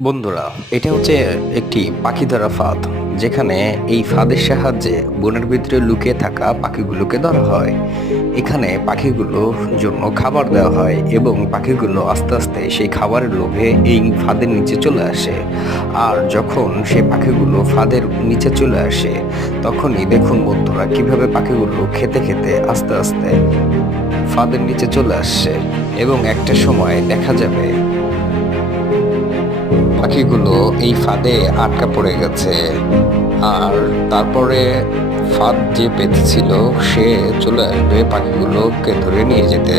বন্ধুরা, এটা হচ্ছে একটি পাখি ধরা ফাঁদ। যেখানে এই ফাঁদের সাহায্যে বনের ভিতরে লুকিয়ে থাকা পাখিগুলোকে ধরা হয়। এখানে পাখিগুলোর জন্য খাবার দেওয়া হয় এবং পাখিগুলো আস্তে আস্তে সেই খাবারের লোভে এই ফাঁদের নিচে চলে আসে। আর যখন সেই পাখিগুলো ফাঁদের নিচে চলে আসে, তখনই দেখুন বন্ধুরা কিভাবে পাখিগুলো খেতে খেতে আস্তে আস্তে ফাঁদের নিচে চলে আসছে এবং একটা সময় দেখা যাবে পাখিগুলো এই ফাঁদে আটকা পড়ে গেছে। আর তারপরে ফাঁদ যে পেতেছিল সে চলে আসবে পাখিগুলোকে ধরে নিয়ে যেতে।